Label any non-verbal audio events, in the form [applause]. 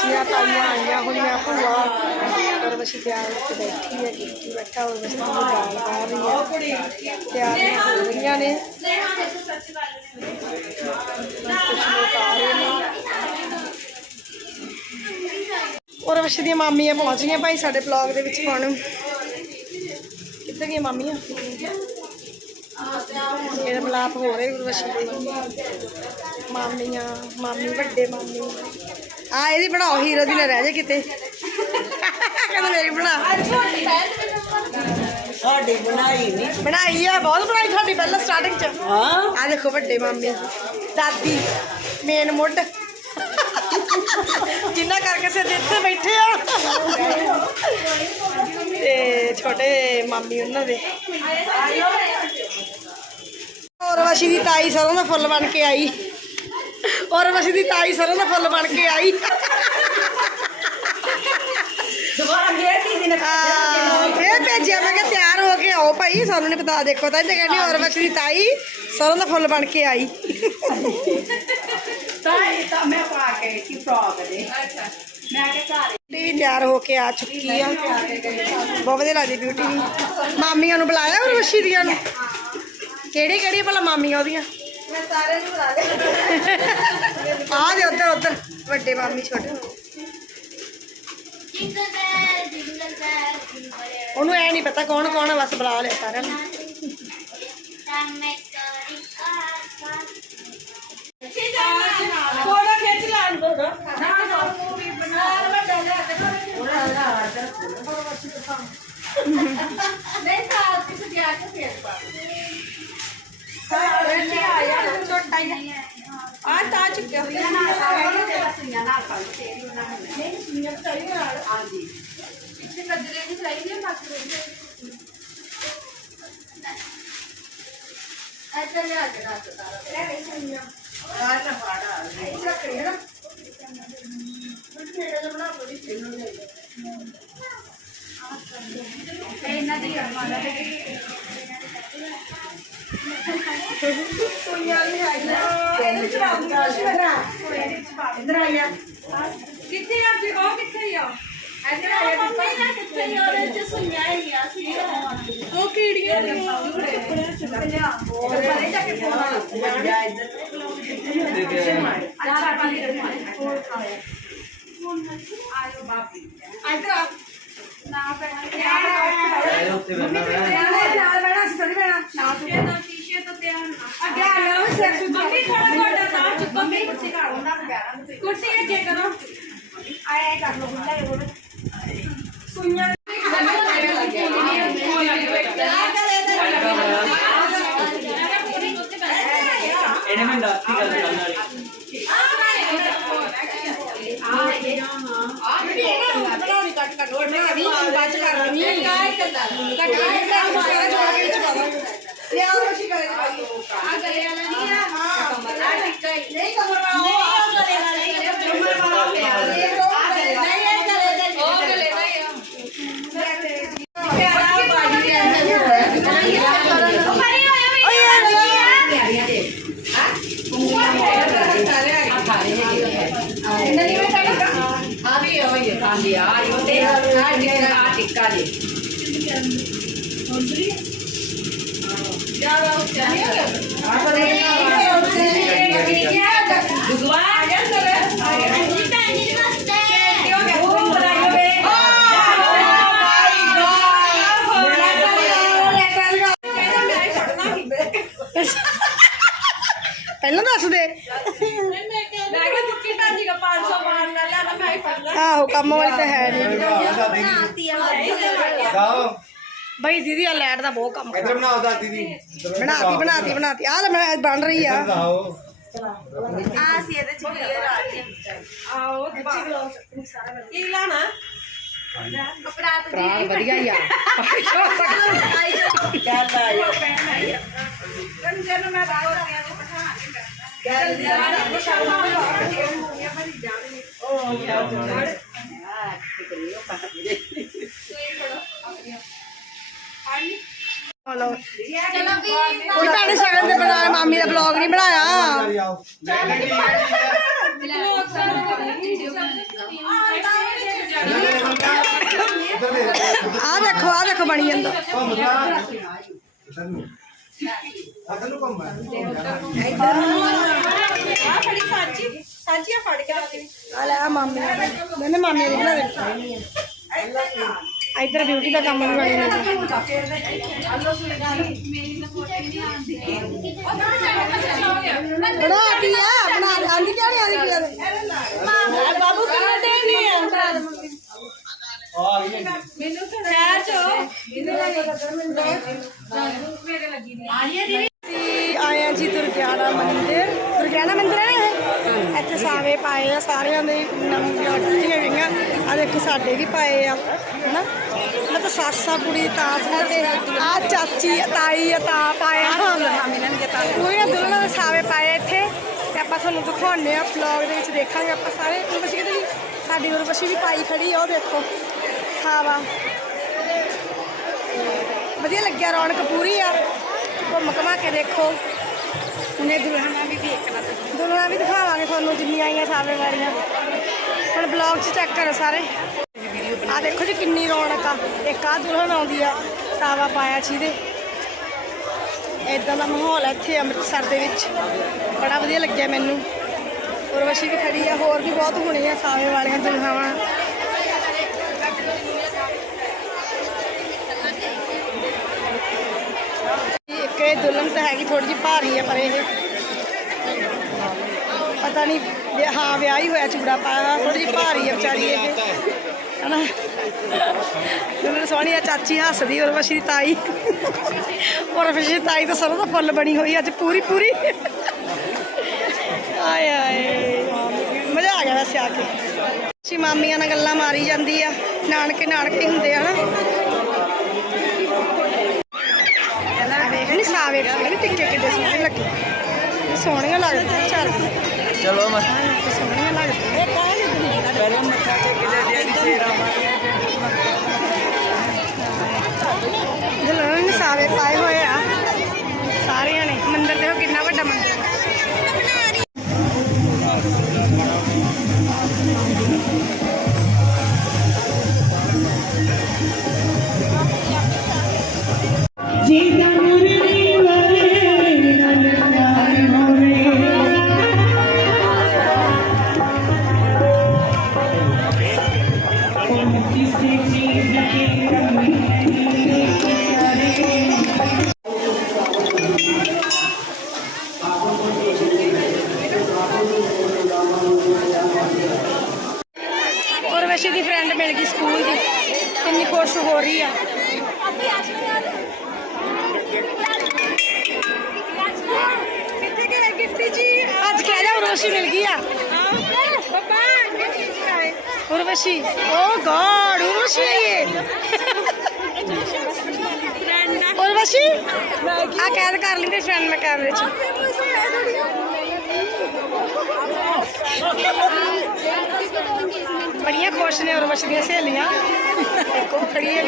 ਚਾਚੀਆਂ ਤਾਈਆਂ ਆਈਆਂ ਹੋਈਆਂ ਭੂਆ। ਔਰ ਵਸੀ ਤਿਆਰ ਹੋ ਬੈਠੀ ਹੈ ਗਿੱਕੀ ਬੈਠਾ ਔਰ ਵਸੀ ਨੂੰ ਦਾਲ ਪਾ ਰਹੀ ਹੈ। ਤਿਆਰੀਆਂ ਹੋ ਰਹੀਆਂ ਨੇ ਕੁਛ ਲੋਕ ਆ ਰਹੇ ਨੇ। ਔਰ ਵਸੀ ਦੀਆਂ ਮਾਮੀਆਂ ਪਹੁੰਚ ਗਈਆਂ ਭਾਈ ਸਾਡੇ ਬਲੌਗ ਦੇ ਵਿੱਚ ਹੁਣ ਕਿੱਧਰ ਗਈਆਂ ਮਾਮੀਆਂ? ਮੇਰੇ ਮਲਾਪ ਹੋ ਰਹੇ ਉਰਵਸ਼ੀ ਦੇ। ਮਾਮੀਆਂ, ਮਾਮੀ, ਵੱਡੇ ਮਾਮੀ। ਆ ਇਹਦੀ ਬਣਾਓ ਹੀਰੋ ਦੀ ਨਾ ਰਹਿ ਜਾ ਕਿਤੇ। ਕਹਿੰਦਾ ਮੇਰੀ ਬਣਾ। ਸਾਡੀ ਬਣਾਈ ਨਹੀਂ ਬਣਾਈ ਆ ਬਹੁਤ ਬਣਾਈ ਤੁਹਾਡੀ ਪਹਿਲਾਂ ਸਟਾਰਟਿੰਗ ਚ। ਹਾਂ? ਆ ਦੇਖੋ ਵੱਡੇ ਮਾਮੇ ਦਾਦੀ ਮੇਨ ਮੁੱਢ। ਜਿੰਨਾ ਕਰਕੇ ਸੇ ਇੱਥੇ ਬੈਠੇ ਆ। ਤੇ ਛੋਟੇ ਮਾਮੀ ਉਹਨਾਂ ਦੇ। ਔਰ ਵਸ਼ੀ ਦੀ ਤਾਈ ਸਰੋਂ ਦਾ ਫੁੱਲ ਬਣ ਕੇ ਆਈ। ਔਰ ਵਸ਼ੀ ਦੀ ਤਾਈ ਸਰੋਂ ਦਾ ਫੁੱਲ ਬਣ ਕੇ ਆਈ। ਦੁਬਾਰਾ ਫੇਰ ਕੀ ਦਿਨ ਆ, ਫੇਰ ਭੇਜਿਆ ਮੈਂ ਕਿਹਾ ਤਿਆਰ ਹੋ ਕੇ ਆਓ ਭਾਈ ਸਾਨੂੰ ਨਹੀਂ ਪਤਾ ਦੇਖੋ ਤਾਂ ਇਹ ਕਹਿੰਦੀ ਔਰ ਵਸ਼ੀ ਦੀ ਤਾਈ ਸਰੋਂ ਦਾ ਫੁੱਲ ਬਣ ਕੇ ਆਈ। ਤਾਂ ਇਹ ਤਾਂ ਮੈਂ ਪਾ ਕੇ ਸੀ ਫਰੋਕ ਦੇ। ਅੱਛਾ। ਮੈਂ ਕਿ ਘਰ ਵੀ ਤਿਆਰ ਹੋ ਕੇ ਆ ਚੁੱਕੀ ਆ। ਬਹੁਤ ਵਧੀਆ ਲੱਗਦੀ ਬਿਊਟੀ ਵੀ। ਮਾਮੀਆਂ ਨੂੰ ਬੁਲਾਇਆ ਉਰਵਸ਼ੀ ਦੀਆਂ ਨੂੰ? ਕਿਹੜੀ ਕਿਹੜੀ ਭਲਾ ਮਾਮੀਆਂ ਉਹਦੀਆਂ? ਮੈਂ ਸਾਰਿਆਂ ਨੂੰ ਬੁਲਾ ਲਿਆ [laughs] ਆ ਦੇ ਉੱਧਰ ਉੱਧਰ। ਵੱਡੇ ਮਾਮੀ ਛੋਟੇ. ਉਹਨੂੰ ਐ ਨਹੀਂ ਪਤਾ ਕੌਣ ਕੌਣ ਆ ਬਸ ਬੁਲਾ ਲਿਆ ਸਾਰਿਆਂ ਨੂੰ। ਫੋਟੋ ਖਿੱਚ ਲੈਣ ਦੋ ਨਾ ਨਾ ਮੂਵੀ ਬਣਾ ਵੱਡਾ ਲਿਆ ਕੇ ਥੋੜਾ ਨਹੀਂ ਸਾਲ ਕਿਸ ਗਿਆ ਕੇ ਫੇਰ ਪਾ ਵਿੱਚ ਆਇਆ ਛੋਟਾ ਹੀ ਆ ਤਾਂ ਚੁੱਕਿਆ ਹੋਇਆ ਨਾ ਸਾਲ ਤੇਰਾ ਸੁਈਆਂ ਨਾਲ ਪਾ ਤੇਰੀ ਉਹਨਾਂ ਨੇ ਨਹੀਂ ਸੁਈਆਂ ਤਾਂ ਹੀ ਆ ਆ ਕਿੱਥੇ ਆ ਜੀ? ਉਹ ਕਿੱਥੇ ਆ? ਇਧਰ ਮੰਮੀ ਨਾ ਕਿੱਥੇ ਆ। ਉਹਦੇ ਚ ਸੁਈਆਂ ਹੈਗੀਆਂ ਸੀ ਉਹ ਕੀੜੀਆਂ ਨੇ? ਪਰੇ ਜਾ ਕੇ ਫੋਨ ਜਾ ਇੱਧਰ ਅੱਛਾ ਬਾਪੀ ਇੱਧਰ ਆ ਨਾ ਪੈਣਾ ਨਾ ਤੋਂ ਸ਼ੀਸ਼ੇ ਤੋਂ ਧਿਆਨ ਨਾਲ ਅੱਗੇ ਆ ਲਓ ਸਿਰ ਮੰਮੀ ਥੋੜਾ ਗੋਡਾ ਤਾਂ ਚੁੱਕੋ ਮੈਂ ਕੁਰਸੀ ਘਰ ਉਹਨਾਂ ਨੂੰ ਪਿਆਰਾਂ ਕੁਰਸੀ ਅੱਗੇ ਕਰੋ ਆਏ ਕਰ ਲਓ ਹੁੰਦਾ ਇਹ ਬੋਲ ਸੁਣਿਆ ਇਹਨੇ ਮੈਨੂੰ ਦੱਸਤੀ ਗੱਲ ਕਰਨ ਵਾਲੀ ਕੱਟ ਕੱਟ ਬਣਾ ਵੀ ਬਾਅਦ ਕਰ ਲੈਣੀ ਕੱਟ ਕੱਟ ਕੇ ਸਾਰਾ ਜੋੜ ਕੇ ਵਿੱਚ ਪਾ ਦਾਂਗੇ ਲਿਆਓ ਰੋਸ਼ੀ ਕਰੇ ਪਾਈਏ ਆ ਗਲੇ ਵਾਲਾ ਨਹੀਂ ਆ ਹਾਂ ਕਮਰ ਆ ਟਿੱਕਾ ਹੀ ਨਹੀਂ ਕਮਰ ਵਾਲਾ ਨਹੀਂ ਉਹ ਉਹ ਗਲੇ ਵਾਲਾ ਹੀ ਆ ਕਮਰ ਵਾਲਾ ਪਿਆ ਇਹ ਉਹ ਗਲੇ ਵਾਲਾ। ਨਹੀਂ ਇਹ ਗਲੇ ਦਾ ਉਹ ਗਲੇ ਦਾ ਹੀ ਆ ਪਿਆਰਾ ਬਾਜੀ ਦੇ ਅੰਦਰ ਉਹ ਪਰੇ ਹੋਇਆ ਵੀ ਪਿਆਰੀਆਂ ਦੇ ਆ ਵੀ ਉਹ ਇਹ ਕਾਂਦੀ ਆ ਇਹ ਤੇ ਆ ਟਿੱਕਾ ਆ ਟਿੱਕਾ ਦੇ ਯਾਰ ਉਹ ਚਾਹੀਏ ਆ ਪਰੇ ਦੁਗਵਾ ਆ ਜਾ ਸਰ ਹਾਂਜੀ ਭੈਣ ਜੀ ਨਮਸਤੇ ਕਿਉਂ ਗਿਆ ਤੂੰ ਬੁਲਾਇਓ ਬੇ ਪਹਿਲਾਂ ਦੱਸ ਦੇ ਆਹੋ ਕੰਮ ਵਾਲੀ ਤਾਂ ਹੈ ਨਹੀਂ। ਜਾਓ। ਬਈ ਦੀਦੀ ਆ ਲੈਟ ਦਾ ਬਹੁਤ ਕੰਮ ਇੱਧਰ ਬਣਾਓ ਦਾਦੀ ਦੀ। ਬਣਾਤੀ ਬਣਾਤੀ ਬਣਾਤੀ। ਆ ਲੈ ਮੈਂ ਬਣ ਰਹੀ ਆ। ਆਓ ਪ੍ਰਾਣ ਵਧੀਆ ਹੀ ਆ। ਚੱਲ ਆਇਓ ਲਓ ਕੋਈ ਭੈਣੇ ਸ਼ਗਨ ਤੇ ਬਣਾ ਮਾਮੀ ਦਾ ਬਲੌਗ ਨਹੀਂ ਬਣਾਇਆ। ਆ ਦੇਖੋ ਆ ਦੇਖੋ ਬਣੀ ਜਾਂਦਾ। ਇਧਰ ਨੂੰ ਆ ਖੜੀ ਸਾਚੀ। ਫੜ ਕੇ ਰੱਖੀ ਆ ਲੈ ਆ ਮਾਮੇ ਮੈਨੇ ਮਾਮੇ ਦੀ ਬਣਾ ਦੇ। ਇੱਧਰ ਬਿਊਟੀ ਦਾ ਕੰਮ ਵੀ ਬਣੀ ਜਾਂਦਾ ਬਣਾ ਕੀ ਆ? ਬਣਾ ਆਂਦੀ ਕਿਉਂ ਨਹੀਂ ਆਂਦੀ ਕੀ ਬਾਬੂ ਕਿੰਨੇ ਦੇ। ਨਹੀਂ ਆ ਆ ਗਈ ਹੈ ਖੈਰ ਚੋ ਅਸੀਂ ਆਏ ਆ ਜੀ ਦੁਰਗਿਆਣਾ ਮੰਦਿਰ। ਦੁਰਗਿਆਣਾ ਮੰਦਿਰ ਇੱਥੇ ਸਾਵੇ ਪਾਏ ਆ ਸਾਰਿਆਂ ਦੇ ਨਵੀਆਂ ਗਈਆਂ ਆ ਦੇਖੋ ਸਾਡੇ ਵੀ ਪਾਏ ਆ ਹਨਾ? ਮੈਂ ਤਾਂ ਸਾਸਾ ਕੁੜੀ ਤਾਂ ਤੇ ਆ ਚਾਚੀ ਤਾਈ ਆ ਤਾਂ ਪਾਇਆ ਪੂਰੀਆਂ ਦੁਲਹਨਾਂ ਦੇ ਸਾਵੇ ਪਾਏ ਇੱਥੇ ਤੇ ਆਪਾਂ ਤੁਹਾਨੂੰ ਦਿਖਾਉਂਦੇ ਆ ਵਲੌਗ ਦੇ ਵਿੱਚ ਦੇਖਾਂਗੇ ਆਪਾਂ ਸਾਰੇ। ਉਰਵਸ਼ੀ ਕਿਤੇ ਵੀ ਸਾਡੀ ਉਰਵਸ਼ੀ ਵੀ ਪਾਈ ਖੜੀ ਆ ਉਹ ਦੇਖੋ ਸਾਵਾ ਵਧੀਆ ਲੱਗਿਆ ਰੌਣਕ ਪੂਰੀ ਆ। ਘੁੰਮ ਘਮਾ ਕੇ ਦੇਖੋ। ਉਹਨੇ ਦੁਲਹਨਾਂ ਵੀ ਦੇਖਣਾ ਦੁਲਹਨਾਂ ਵੀ ਦਿਖਾਵਾਂਗੇ ਤੁਹਾਨੂੰ ਜਿੰਨੀਆਂ ਆਈਆਂ ਸਾਵੇਂ ਵਾਲੀਆਂ। ਹੁਣ ਬਲੌਗ 'ਚ ਚੈੱਕ ਕਰੋ ਸਾਰੇ। ਆ ਦੇਖੋ ਜੀ ਕਿੰਨੀ ਰੌਣਕ ਆ। ਇੱਕ ਆ ਦੁਲਹਨ ਆਉਂਦੀ ਆ, ਸਾਵਾ ਪਾਇਆ ਜਿਹਦੇ ਇਦਾਂ ਦਾ ਮਾਹੌਲ ਹੈ ਇੱਥੇ ਅੰਮ੍ਰਿਤਸਰ ਦੇ ਵਿੱਚ। ਬੜਾ ਵਧੀਆ ਲੱਗਿਆ ਮੈਨੂੰ। ਉਰਵਸ਼ੀ ਵੀ ਖੜੀ ਆ, ਹੋਰ ਵੀ ਬਹੁਤ ਹੋਣੇ ਆ ਸਾਵੇ ਵਾਲੀਆਂ ਦੁਲਹਾਵਾਂ ਇੱਕ ਇਹ ਦੁਲਹਨ ਤਾਂ ਹੈਗੀ ਥੋੜੀ ਜਿਹੀ ਭਾਰੀ ਆ ਪਰ ਇਹ ਪਤਾ ਨਹੀਂ ਹਾਂ, ਵਿਆਹ ਹੀ ਹੋਇਆ ਚੂੜਾ ਪਾਇਆ ਥੋੜੀ ਜਿਹੀ ਭਾਰੀ ਆ ਵਿਚਾਰੀ ਇਹ ਹਨਾ? ਦੁਲਹਨ ਸੋਹਣੀ ਆ, ਚਾਚੀ ਹੱਸਦੀ, ਔਰ ਵਸ਼ੀ ਤਾਈ। ਔਰ ਵਸ਼ੀ ਤਾਈ ਤਾਂ ਸਰੋਂ ਦਾ ਫੁੱਲ ਬਣੀ ਹੋਈ ਅੱਜ ਪੂਰੀ ਪੂਰੀ। ਆਏ ਆਏ। ਮਜ਼ਾ ਆ ਗਿਆ ਵੈਸੇ ਆ ਕੇ। ਸੀ ਮਾਮੀਆਂ ਨਾਲ ਗੱਲਾਂ ਮਾਰੀ ਜਾਂਦੀ ਆ, ਨਾਨਕੇ ਨਾਨਕੇ ਹੁੰਦੇ ਆ, ਹਨਾ ਆ ਵੇਖ ਨੀ ਸਾਵੇ ਪੂਰੇ ਟਿੱਕੇ ਕਿੱਡੇ ਸੋਹਣੇ ਲੱਗੇ। ਇਹ ਸੋਹਣੀਆਂ ਲੱਗਦੀਆਂ ਚੱਲ ਚਲੋ ਮੈਂ ਇਹ ਸੋਹਣੀਆਂ ਲੱਗਦੀਆਂ ਇਹ ਕਾਹ ਨਹੀਂ ਪਹਿਲਾਂ ਮੱਥਾ ਟੇਕ ਲਿਆ ਦੀ ਸੇਰਾ ਅੱਜ ਕਹਿ ਜਾ ਉਰਵਸ਼ੀ ਮਿਲ ਗਈ ਆ ਪਾਪਾ ਕਿੱਥੇ ਗਏ ਉਰਵਸ਼ੀ ਓ ਗॉड ਉਰਵਸ਼ੀ ਹੈ ਇਹ ਉਰਵਸ਼ੀ ਆ ਕੈਦ ਕਰ ਲੈਂਦੇ ਫਰੈਂਡ ਮੈਂ ਕੈਮਰੇ 'ਚ ਬੜੀਆਂ ਖੁਸ਼ ਨੇ ਉਰਵਸ਼ੀ ਦੀਆਂ ਸਹੇਲੀਆਂ ਇੱਕ ਉਹ ਖੜੀ ਹੈ